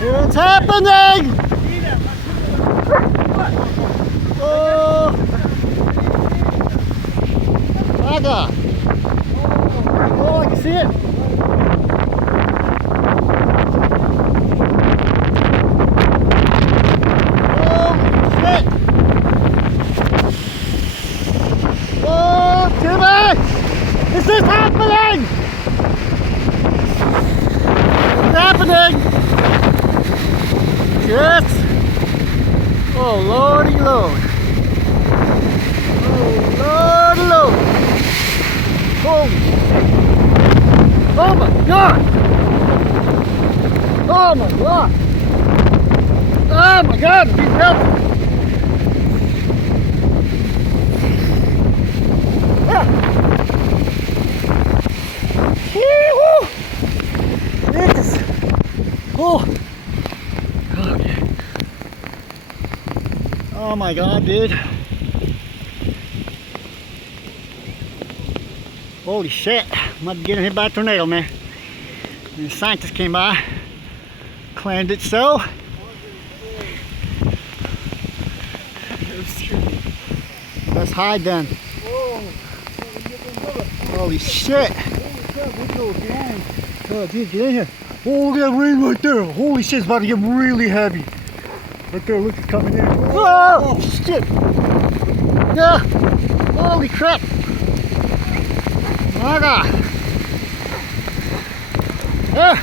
It's happening! Oh! Raga! Oh, I can see it! Oh, shit! Oh, Timmy! Is this happening? It's happening! Yes! Oh, lordy lord! Oh, lordy lord! Holy shit! Oh my god! Oh my god! Oh my god! Be careful! Yes! Oh! Okay. Oh my god, dude. Holy shit. I'm about to get hit by a tornado, man. And the scientist came by, claimed it so. Let's hide then. Holy shit. Oh, dude, get in here. Oh, look at that rain right there. Holy shit, it's about to get really heavy. Right there, look, it's coming in. Oh, shit. Yeah. Holy crap. Oh, God. Yeah.